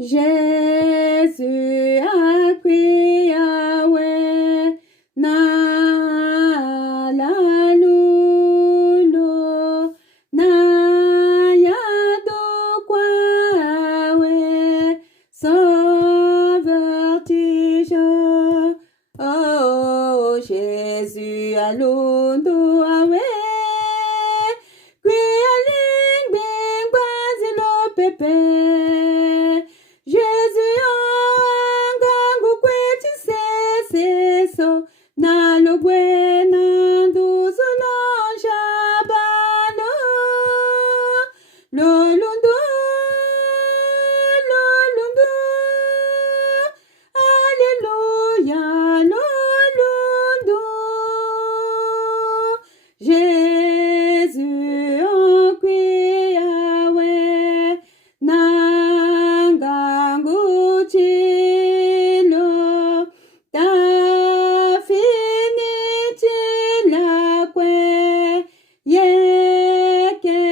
Jésus, Akoui, Aoue, na la lulo, na yado kwa Aoue, sans vertige. Oh, Jésus, allundo Aoue, qui aling bing bazilo pepe. Jésus, angangu kweti seso, na lo buena nduzo no jabalo, lo lundu, alléluia, lo lundu. Jésus, Akoui, Aoue, nangangu chilo, ta fini chila kwe, yekenalo.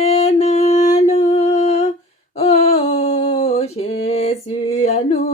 Oh, Jésus, alléluia.